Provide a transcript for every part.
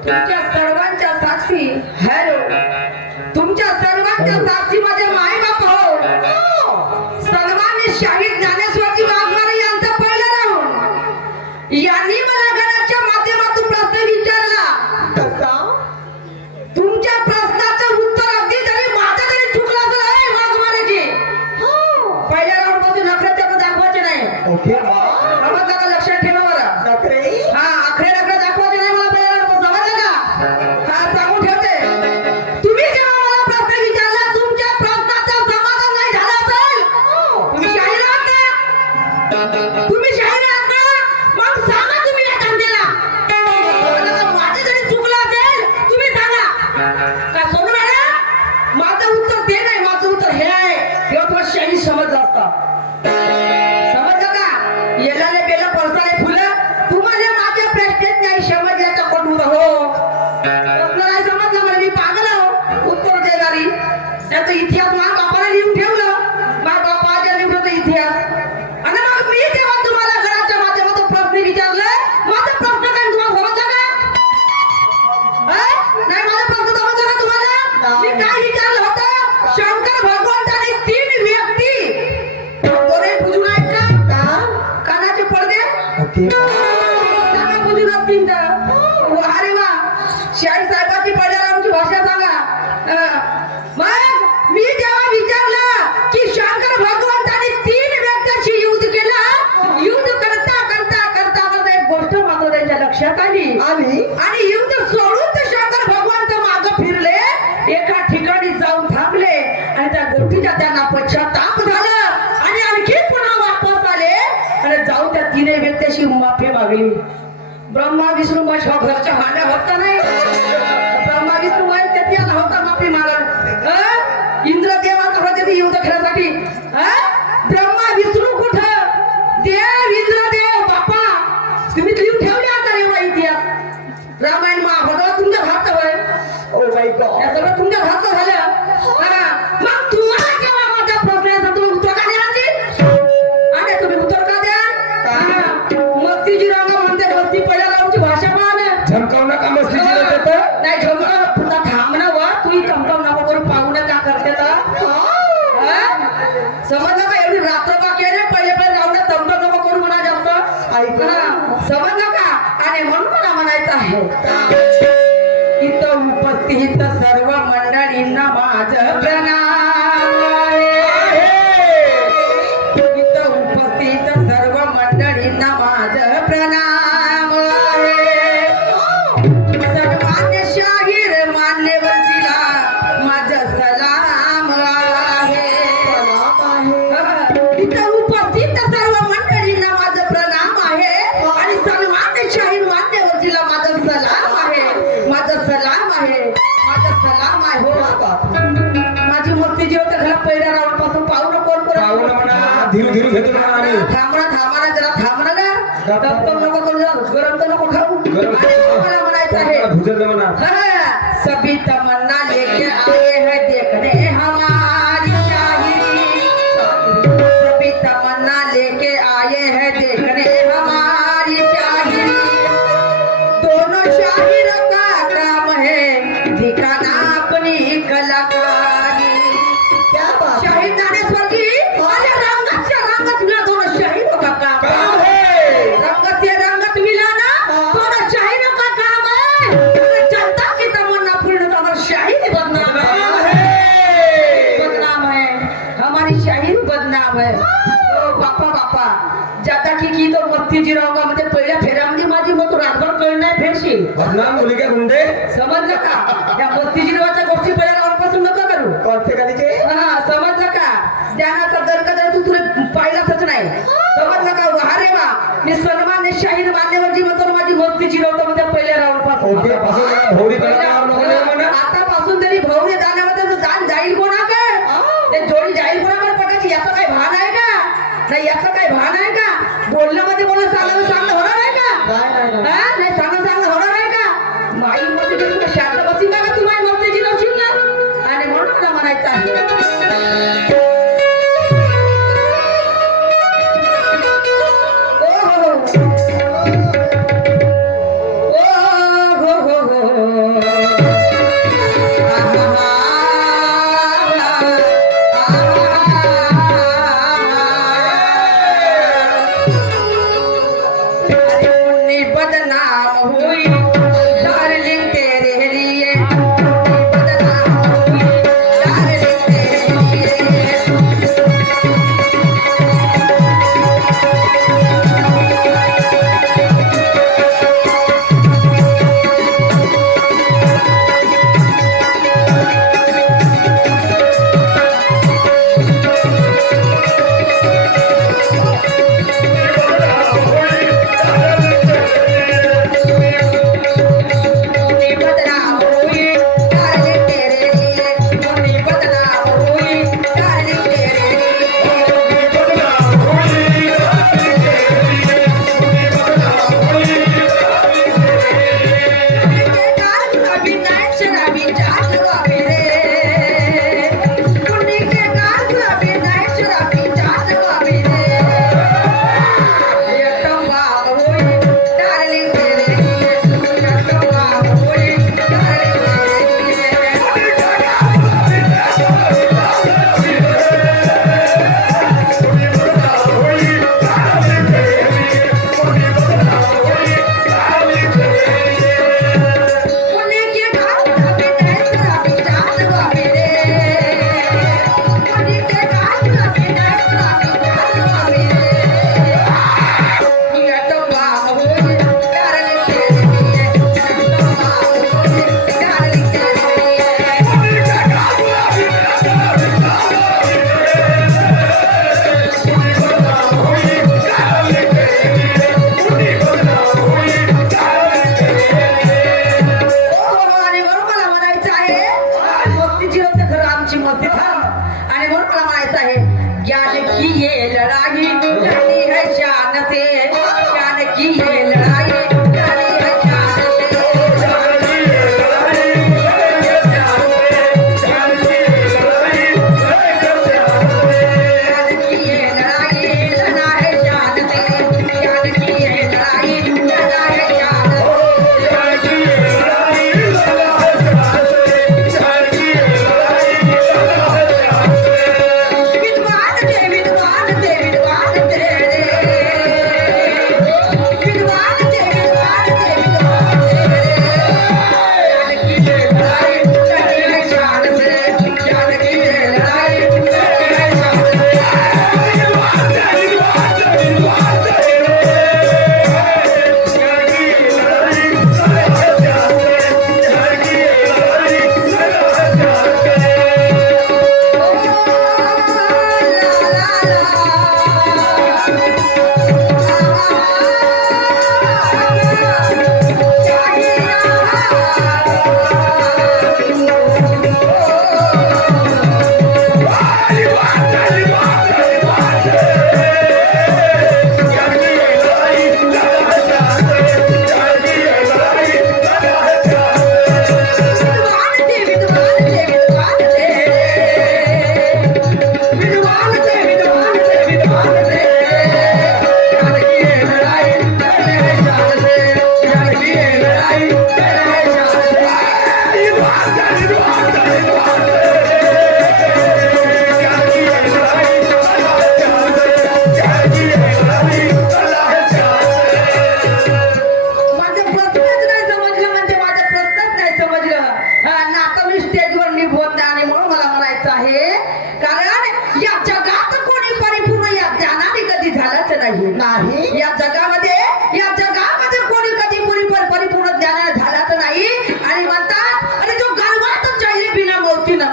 तुमच्या सर्वांच्या साक्षी हॅलो तुमच्या सर्वांच्या साक्षी माझे माय बाप हो सर्वांनी शाहीद ज्ञानेश्वरजी वाघमारे यांचा पहिला राहून यांनी मला घराच्या माध्यमातून प्रश्न विचारला कसा तुमच्या प्रश्नाचं उत्तर अगदी जरी माझं जरी चुकलं असेल वाघमारेजी पहिल्या राऊंड पासून नखऱ्याच्या दाखवायचे नाही ओके समजलं का लक्षात ठेवा बरं नखरे हा आखरे नखरे दाखवायचे नाही मला पहिल्या राऊंड समजलं का हा सांगून ठेवते तुम्ही जेव्हा मला प्रश्न विचारला तुमच्या प्रश्नाचं समाधान नाही झालं असेल तुम्ही शाहीर आहात ना तुम्ही शाहीर आहात ना मग सांगा तुम्ही या धंद्याला माझं जरी चुकलं असेल तुम्ही सांगा का सोनू मॅडम माझं उत्तर ते नाही माझं उत्तर हे आहे तेव्हा तुम्हाला शाहीर समजलं असतं समजलं का येलाले बेला परसाले फुलं तुम्हाला माझ्या प्रश्नेत नाही समजल्याचं कोण हो प्रश्न नाही समजलं मला मी पागल आहो उत्तर देणारी त्याचा इतिहास माझ्या बापाने लिहून ठेवलं माझ्या बापाच्या लिहून इतिहास आणि मग मी तेव्हा तुम्हाला घराच्या माध्यमातून प्रश्न विचारलं माझा प्रश्न काय तुम्हाला समजला का नाही माझा प्रश्न समजला का तुम्हाला मी काय विचारलं होतं शंकर भगवंताने तीन व्यक्ती दोरे बुजून आहेत का कानाचे पडदे ओके सांगा बुजून असतील तर अरे वा शाही साहेबांची पहिल्या राऊंडची भाषा सांगा मग मी जेव्हा विचारलं की शंकर भगवंताने तीन व्यक्तींशी युद्ध केलं युद्ध करता करता करता करता एक गोष्ट मात्र त्यांच्या लक्षात आली आणि युद्ध सोडून ते शंकर भगवंत मागं फिरले एका ठिकाणी जाऊन थांबले आणि त्या गोष्टीचा त्यांना पश्चाताप झाला आणि आणखी पुन्हा वापस आले आणि जाऊन त्या तीन व्यक्तीशी माफी मागली ब्रह्मा विष्णू महेश हा घरच्या भांड्या होता नाही ब्रह्मा विष्णू महेश त्याची आला होता माफी मागत इंद्रदेवाचा होते युद्ध खेळण्यासाठी ब्रह्मा विष्णू कुठं देव इंद्रदेव बापा तुम्ही लिहून ठेवले आता रे इतिहास रामायण महाभारत तुमच्या हात होय ओ माय गॉड या सगळं तुमच्या हात झालं मग तुम्हाला केव्हा माझ्या प्रश्नाचं तुम्ही उत्तर का द्या आणि तुम्ही उत्तर का द्या मस्तीची रंग म्हणते मस्ती पहिल्या राऊंडची भाषा मान झमकाव नका मस्ती नाही झमका पुन्हा थांब ना वा तू चमकाव नको करू पाहुणे का करते समजलं का एवढी रात्र बाकी आहे पहिले पहिले राऊंड चमकाव नको करू म्हणा जास्त समजलं का आणि म्हणून मला म्हणायचं आहे इथं उपस्थित सर्व मंडळींना माझं प्रणाम इथं उपस्थित सर्व मंडळींना माझं प्रणाम सन्मान्य शाहीर मान्यवरतीला माझं सलाम आहे इथं उपस्थित सर्व मंडळींना माझं प्रणाम आहे आणि सन्मान्य शाहीर मान्यवरतीला माझं सलाम आहे माझं सलाम आहे माझं सलाम आहे हो माझी मस्ती जी होते घरात पहिल्या राऊंड पासून पाहुणं कोण कोण धीरू धीरू घेतो ना आम्ही थांबणं जरा थांबणं ना दप्तर नको करू गरम तर नको खाऊ मला म्हणायचं आहे सभी तमन्ना लेके आए हैं देखने हमारी शाहीरी सभी तमन्ना लेके आए हैं देखने हमारी शाहीरी दोनों शाहिरों का काम है दिखाना अपनी कलाकारी क्या बात शाहीर ज्ञानेश्वर जी रंगत मिला दोनों शाहिरों का काम है रंगत मिला ना दोनों शाहिरों का काम है जनता की तमन्ना पूर्ण तो हमारी शाहीर बदनाम है हमारी शाहीर बदनाम है ओ बापा जाता की तो मस्तीची रंगा मध्ये पहिल्या फेऱ्यामध्ये माझी मत रातभर कळलं नाही फेरशी बदनाम मुली काय गुंडे समजलं का या मस्तीची रवाच्या गोष्टी पहिल्या राऊंडपासून नका करू कोणते कधीचे समजलं का ज्ञानाचा दर्ग जर तू तुला पाहिलाच नाही समजलं का अरे वा मी सन्मान्य शाहीर मान्यवरजी म्हणतो माझी मस्तीची रवता मध्ये पहिल्या राऊंड पासून आतापासून तरी भौरी दानामध्ये दान जाईल कोणाकडे ते जोडी जाईल कोणाकडे पटायची याचं काही भान आहे का नाही याचं काही भान आहे का बोलण्यामध्ये बोलणं चांगलं होणार आहे का नाही चांगलं होणार आहे का माईमध्ये शांत बसील का तू माझी मस्तीची रवशील ना आणि म्हणून मला म्हणायचं आहे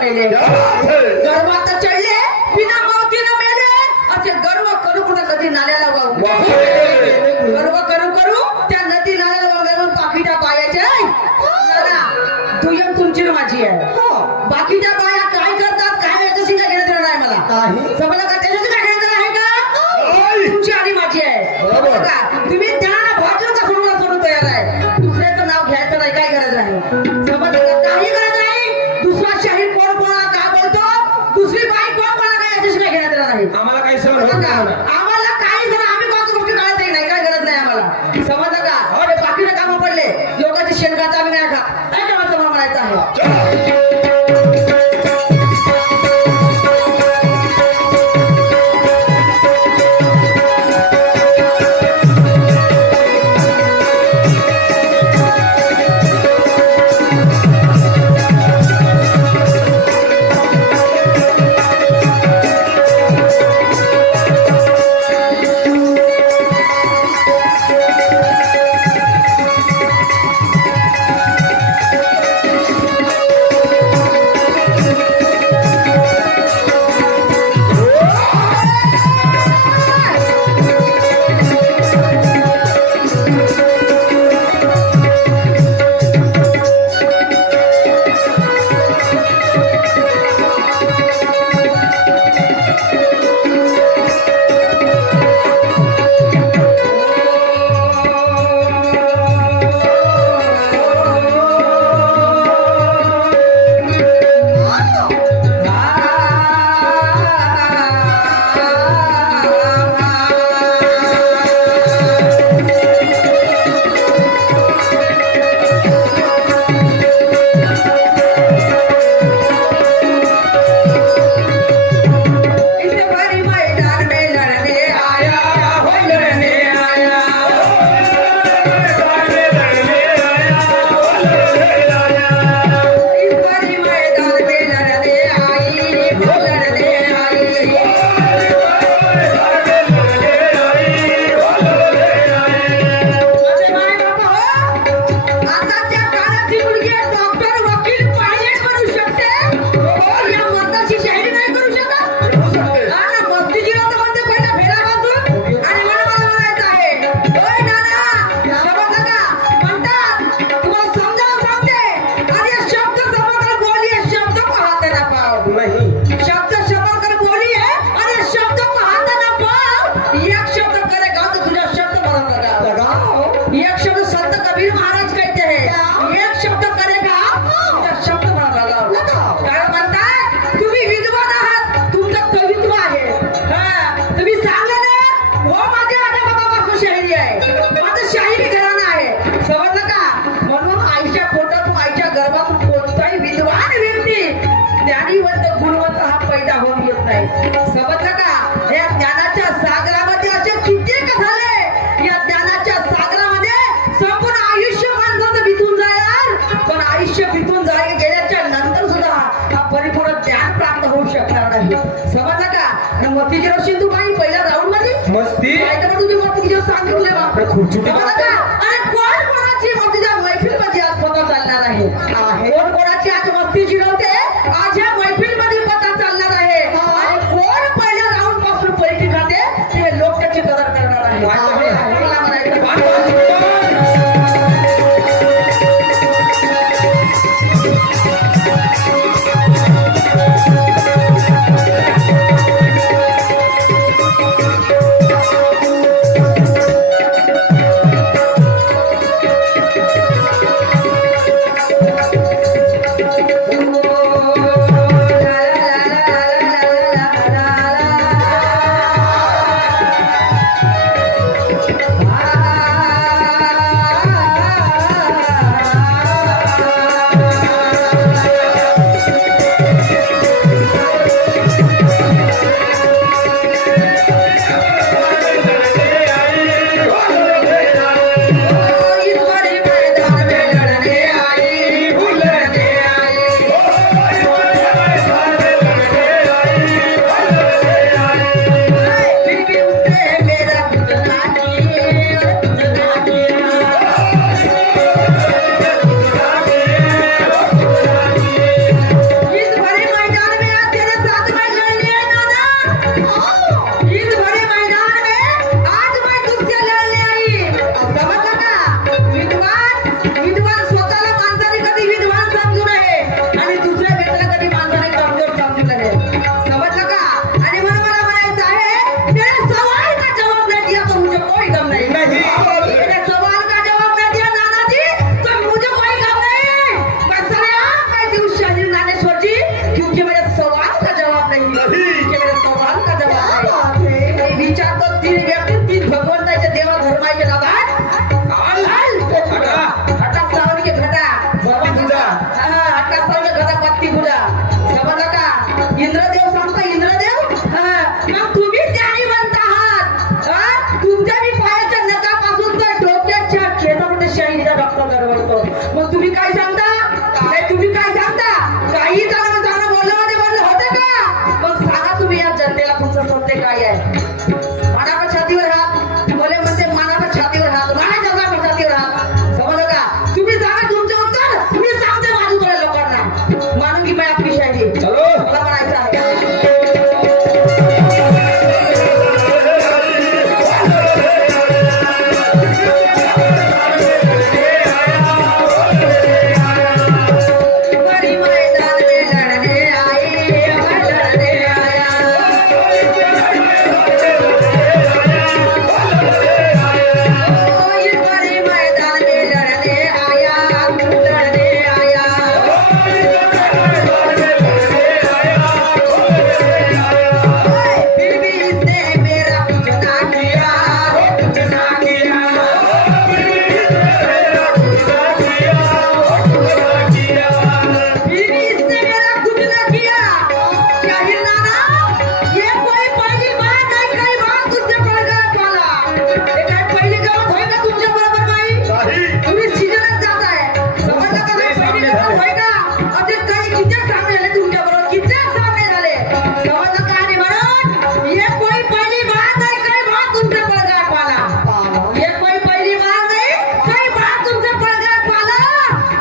पहिले गर्वात चढले बिना मौतीनं मेले असे गर्व करू कुठं कधी नाल्याला वाहू गर्व करू करू त्या नदी नाल्याला वाहून बाकीच्या बायाचे दुय्यम तुमची आणि माझी आहे बाकीच्या बाया काय करतात काय याच्याशी काय घेणं देणं नाही मला काही समजलं का त्याच्याशी काय घेणं देणं आहे का तुमची आणि माझी आहे बरोबर. बघा, तुम्ही ज्ञान भाजून का सोडून तयार आहे दुसऱ्याचं नाव घ्यायचं नाही काय गरज नाही समजलं का काही गरज नाही दुसरा शाहीर कोण कोणाला काय बोलतो दुसरी बाई कोण कोणाला काय याच्याशी काय घेणं देणं नाही आम्हाला काही सहन होत बघा, नाही म्हणा. आम्हाला काही जण आम्ही कोणत्या गोष्टी कळतही नाही काय गरज नाही आम्हाला समजलं का अरे बाकीने कामं पडले लोकांचे शेणखात आम्ही नाही खा काय कामाचं मला म्हणायचं आहे समजलं का या ज्ञानाच्या सागरामध्ये असे कित्येक झाले या ज्ञानाच्या सागरामध्ये संपूर्ण आयुष्य माणसाचं बितून जाणार पण आयुष्य बितून गेल्याच्या नंतर सुद्धा हा परिपूर्ण ज्ञान प्राप्त होऊ शकणार नाही समजलं का मोतीजीराव शिंदू बाई पहिल्या राऊंड मध्ये मस्ती ऐका तुम्ही मोतीजीराव सांगितले बापरे खुर्ची समजलं का आणि कोण कोणाची मोतीच्या मैफिल मध्ये आज पता चालणार आहे कोण कोणाची आज मस्ती जिरवते आज या मैफिल मध्ये पता चालणार आहे आणि कोण पहिल्या राऊंड पासून पैकी खाते ते लोक त्याची कदर करणार आहे मला म्हणायचं मानूंगी मैं आपकी शायरी चलो मला म्हणायचं आहे बड़ी मैदान में लड़ने आई मैं लड़ने आया ओ ये बड़ी मैदान में लड़ने आया लड़ने आया फिर भी इसने मेरा कुछ ना किया कुछ ना किया फिर भी इसने मेरा कुछ ना किया क्या हिरनाना ये कोई पहली बार नहीं कई बार तुझसे पड़ गया पाला ये काय पहिली गवत होय का तुमच्या बरोबर बाई तुम्ही सीजनच जात आहे समजलं का नाही पहिली गवत होय का असे काही किती सामने झाले तुमच्या बरोबर किती सामने झाले समजलं का नाही म्हणून ये कोई पहली बार नहीं कई बार तुमसे पड़ गया पाला ये कोई पहली बार नहीं कई बार तुमसे पड़ गया पाला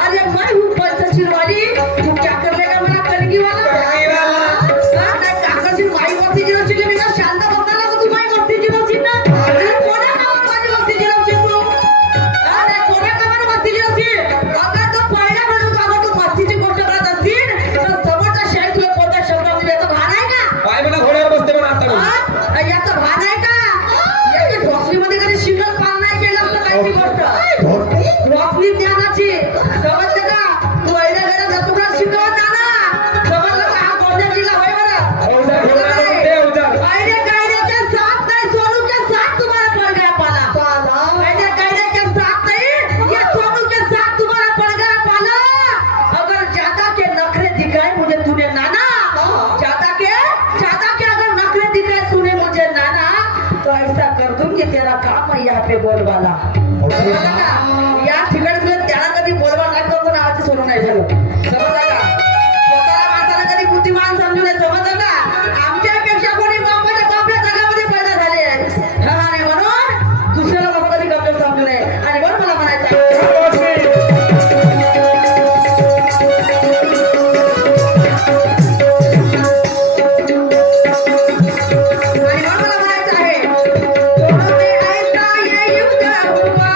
अरे मैं हूँ पंचशील वाली तू क्या कर लेगा मेरा कलगी वाला हाँ, नाही काकाची माई वरती जिरो शिकली मी का शांत बसताना का तू माई वरती जिरो शिकणार अरे कोणा कामाला माझी वरती जिरो शिकतो हाँ, नाही कोणा कामाला वरती जिरो शिक अगर तो पहिल्या म्हणून अगर तू मस्तीची गोष्ट करत असतील तर समोरचा शेर तुला कोणत्या शब्दात याचं भान आहे का पाय म्हणा घोड्यावर बसते म्हणा आता मी. हाँ, याचं भान आहे का याच्या ढोसलीमध्ये कधी शिंगल पान नाही केलं असतं काहीची गोष्ट ढोसली ज्ञानाची समजलं का तू पहिल्या घरात जातो का शिकवत जाणार समजलं का हा कोणत्या जिल्हा होय बरं अवजार घेऊन आला म्हणते, अवजार. पहले कायदे के साथ नहीं सोनू के साथ तुम्हारा पड़ गया पाला पहले कायदे के साथ नहीं ये सोनू के साथ तुम्हारा पड़ गया पाला अगर ज्यादा के नखरे दिखाए मुझे तूने नाना ज्यादा के अगर नखरे दिखाए तूने मुझे नाना तो ऐसा कर दूंगी तेरा काम है यहाँ पे बोलवाला समजलं का? या ठिकाणी तुला त्याला कधी बोलवा नाही तर नावाची सोडून नाही झालं समजलं का स्वतःला माणसाला कधी बुद्धिमान समजू नये समजलं का आमच्यापेक्षा कोणी बापाच्या बापल्या जगामध्ये पैदा झाले आहेत हा आणि म्हणून दुसऱ्याला बाबा कधी कमजोर समजू नये आणि म्हणून मला म्हणायचं आहे, आणि म्हणून मला म्हणायचं आहे दोनों में ऐसा ये युद्ध हुआ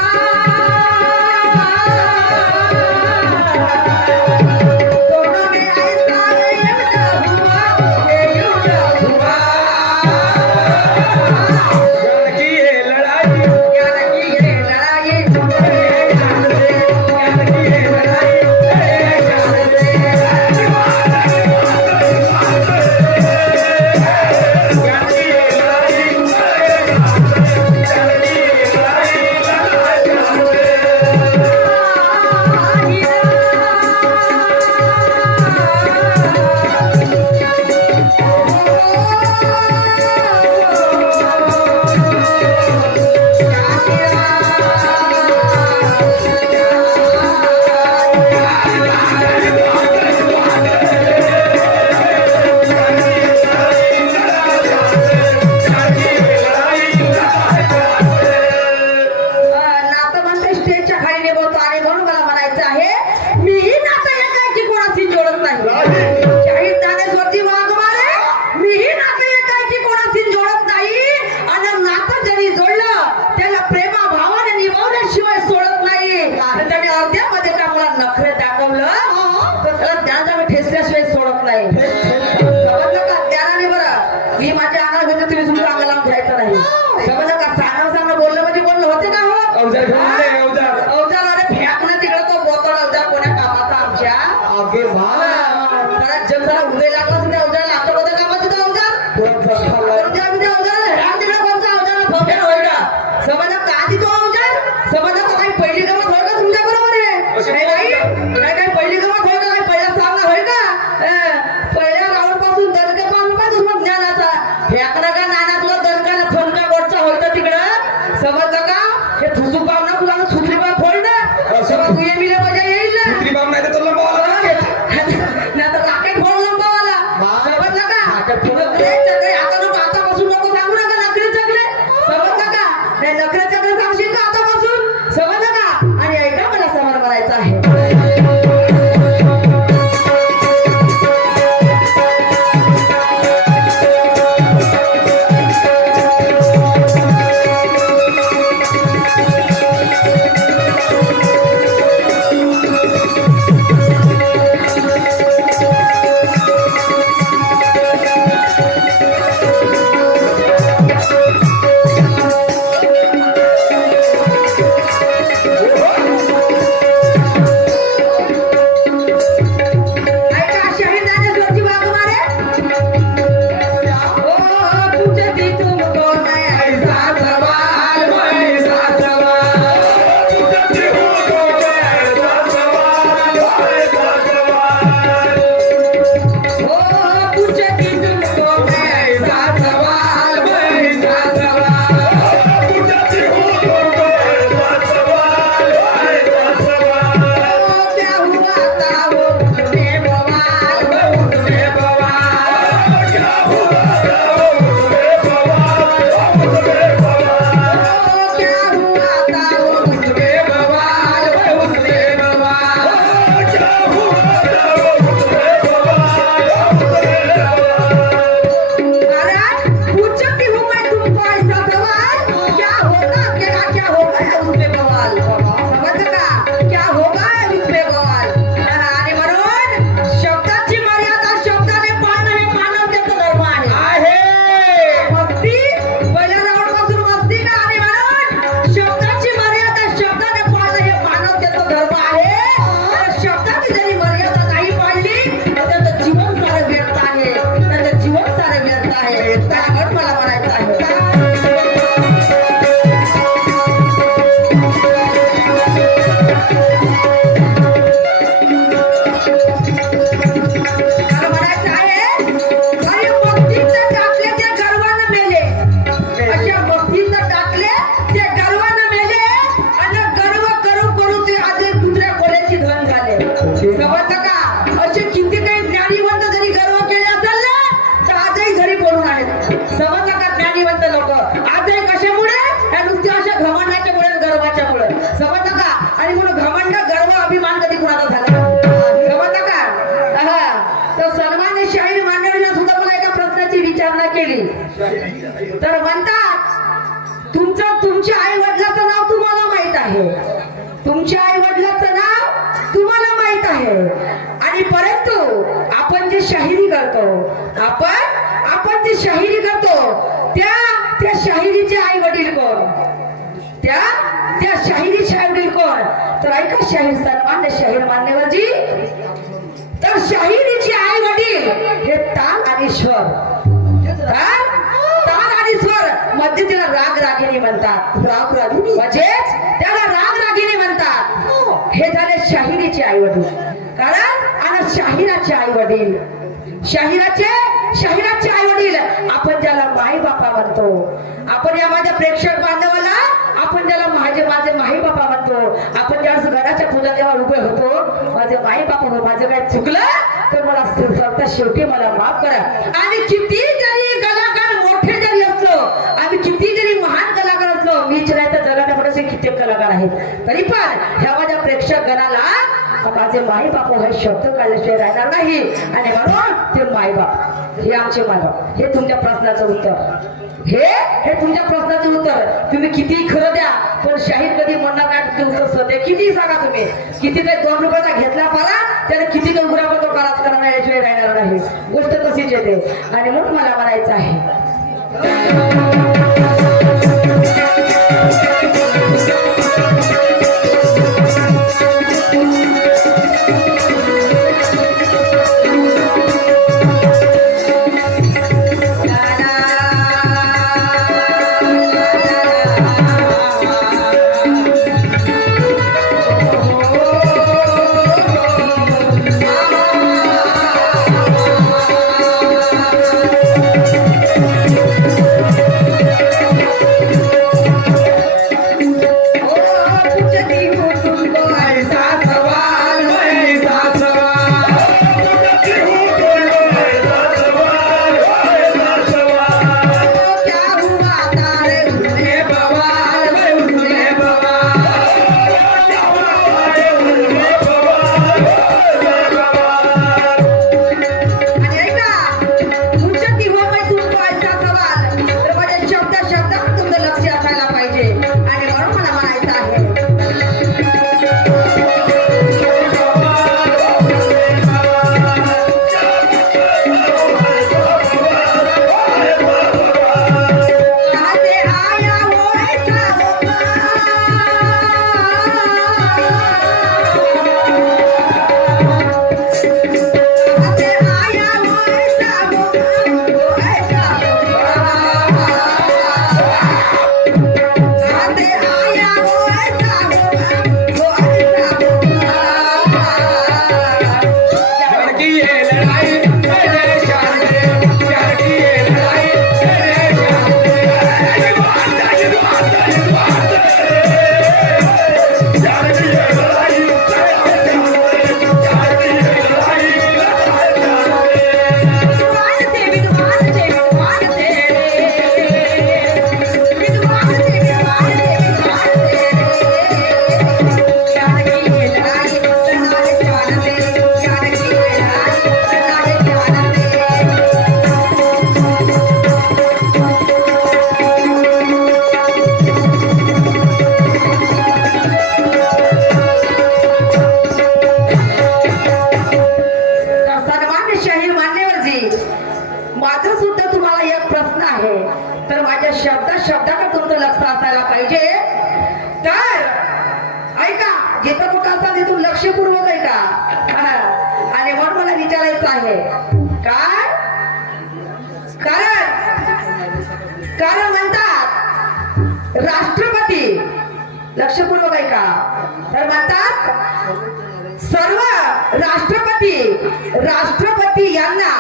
दोनों में ऐसा ये युद्ध हुआ ज्ञान की ये लड़ाई ज्ञान की ये लड़ाई ज्ञान की ये लड़ाई ज्ञान की ये लड़ाई नातं म्हणते स्टेजच्या खाली निभवतो आणि म्हणून मला म्हणायचं आहे मीही नातं एकाएकी कोणाशी जोडत नाही शाहीद ज्ञानेश्वरजी माग मारे मीही नातं एकाएकी कोणाशी जोडत नाही आणि नातं जरी जोडलं त्याला प्रेमा भावाने निभावल्याशिवाय सोडत नाही आणि त्याने अर्ध्यामध्ये का मला नखरे दाखवलं तर त्याला ज्ञानाचा मी ठेचल्याशिवाय सोडत नाही समजलं का ज्ञानाने बरं मी माझ्या अंगाला घेतो तुम्ही तुमच्या अंगाला घ्यायचं नाही समजलं का सांगणं बोललं म्हणजे बोललं होते का हो अवजार घेऊन आले, अवजार. अवजार अरे फेकणं तिकडं तो बोकड अवजार कोण्या कामाचा आमच्या आगे भाग. जरा जग जरा उदय लागला असेल त्या अवजार लागतं कोणत्या कामाचं ते अवजार कोणत्या म्हणजे अवजार ह्या तिकडं कोणता अवजार भोग्यान होय का समजलं का आधी तो अवजार समजलं का काही पहिली गमत होय का तुमच्या बरोबर आहे काही पहिली गमत होय का काही पहिला सामना होय का पहिल्या राऊंड पासून दणके पासून पाहिजे मग ज्ञानाचा फेकणं का नानातलं दणकाला थनका गोडचा होय तर तिकडं समजलं का हे थुसू पावना तुला सुधरी पाव फोड ना समज तू ये मिले मजा येईल ना कुत्री बाम नाही तर तुला बोला लागेल. नाही तर राकेट फोड लंबावाला ओ पूछे कि तुमको कैसा सवाल ऐसा सवाल पूछती हूँ तुमको ऐसा सवाल ऐसा सवाल ओ क्या हुआ था वो उसमें बवाल उसमें बवाल क्या हुआ था उसमें बवाल उसमें बवाल ओ क्या हुआ था वो उसमें बवाल उसमें बवाल क्या हुआ था उसमें बवाल उसमें बवाल महाराज पूछती हूँ मैं तुमको ऐसा सवाल क्या होगा क्या होगा है उसमें बवाल समझ का क्या होगा है उसमें बवाल आणि म्हणून शब्दाची मर्यादा शब्दाने पाळणं हे मानवतेचं धर्म आहे मस्ती पहिल्या राऊंडपासून मस्ती ना आणि म्हणून शब्दाची मर्यादा शब्दाने पाळणं हे मानवतेचं धर्म आहे आणि शब्दाची जरी मर्यादा नाही पाळली तर त्याचं जीवन सारं व्यर्थ आहे त्याचं जीवन सारं व्यर्थ आहे त्यावर मला म्हणायचं आहे मला म्हणायचं आहे काही मस्तीचं टाकले ते गर्वानं मेले अशा मस्तीचं टाकले ते गर्वानं मेले आणि गर्व करू करू ते आज एक दुसऱ्या खोल्याची धन झाले समजलं का असे किती काही ज्ञानीवंत जरी गर्व केले असेल ना तर आजही घरी पडून आहेत समजलं का ज्ञानीवंत लोक आजही कशामुळे या नुसत्या अशा घमंडाच्यामुळे आणि गर्वाच्यामुळे समजलं का आणि म्हणून घमंड गर्व अभिमान कधी कुणाचा झाला समजलं का तर सन्मान्य शाहीर मांडवीनं सुद्धा मला एका प्रश्नाची विचारणा केली तर म्हणतात तुमच्या आई वडिलाचं नाव तुम्हाला माहित आहे तुमच्या आई वडिलाचं नाव तुम्हाला माहित आहे आणि परंतु आपण जे शाहिरी करतो आपण जे शाहिरी करतो त्या शाहिरीचे आई वडील कोण त्या शाहिरीचे आई वडील कोण तर ऐका शाहीर सन्मान्य शाहीर मान्यवरजी तर शाहिरीचे आई वडील हे तान आणि स्वर तान आणि स्वर मध्ये तिला राग रागिनी म्हणतात राग रागिनी म्हणजेच त्याला राग रागिनी म्हणतात हे झाले शाहिरीचे आई वडील कारण आणि शाहिराचे आई वडील शाहिराचे आई वडील आपण ज्याला माई बापा म्हणतो आपण या माझ्या प्रेक्षक बांधवाला आपण ज्याला माझे माई बापा म्हणतो आपण ज्यावेळेस घराच्या पूजा जेव्हा उभे होतो माझे माई बापा हो माझं काय चुकलं तर मला शेवटी मला माफ करा आणि किती जरी कलाकार मोठे जरी असलो आणि किती जरी महान कलाकार असलो मीच नाही तर जगात असे किती कलाकार आहेत तरी पण ह्या माझ्या प्रेक्षक गणाला माझे माई बाप हे शब्द काढल्याशिवाय राहणार नाही आणि म्हणून ते माई बाप हे आमचे मानव हे तुमच्या प्रश्नाचं उत्तर हे तुमच्या प्रश्नाचं उत्तर तुम्ही किती खरं द्या पण शाहीर कधी म्हणणार नाही तुमचं उत्तर स्वतः किती सांगा तुम्ही किती काही 2 रुपयाचा घेतला पाला त्याला किती काही गुरापा तो कराच करणार याशिवाय राहणार नाही गोष्ट तशीच येते आणि म्हणून मला म्हणायचं आहे लड़ाई कसं असायला पाहिजे तर ऐका जिथं कुठं असता तिथून लक्षपूर्वक ऐका हा. आणि म्हणून मला विचारायचं आहे काय कारण म्हणतात राष्ट्रपती लक्षपूर्वक ऐका तर म्हणतात सर्व राष्ट्रपती यांना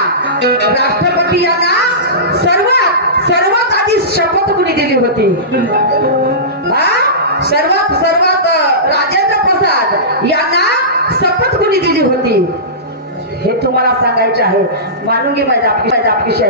सर्वात आधी शपथ कुणी दिली होती सर्वात राजेंद्र प्रसाद यांना शपथ कुणी दिली होती हे तुम्हाला सांगायचे आहे मानूंगी माझा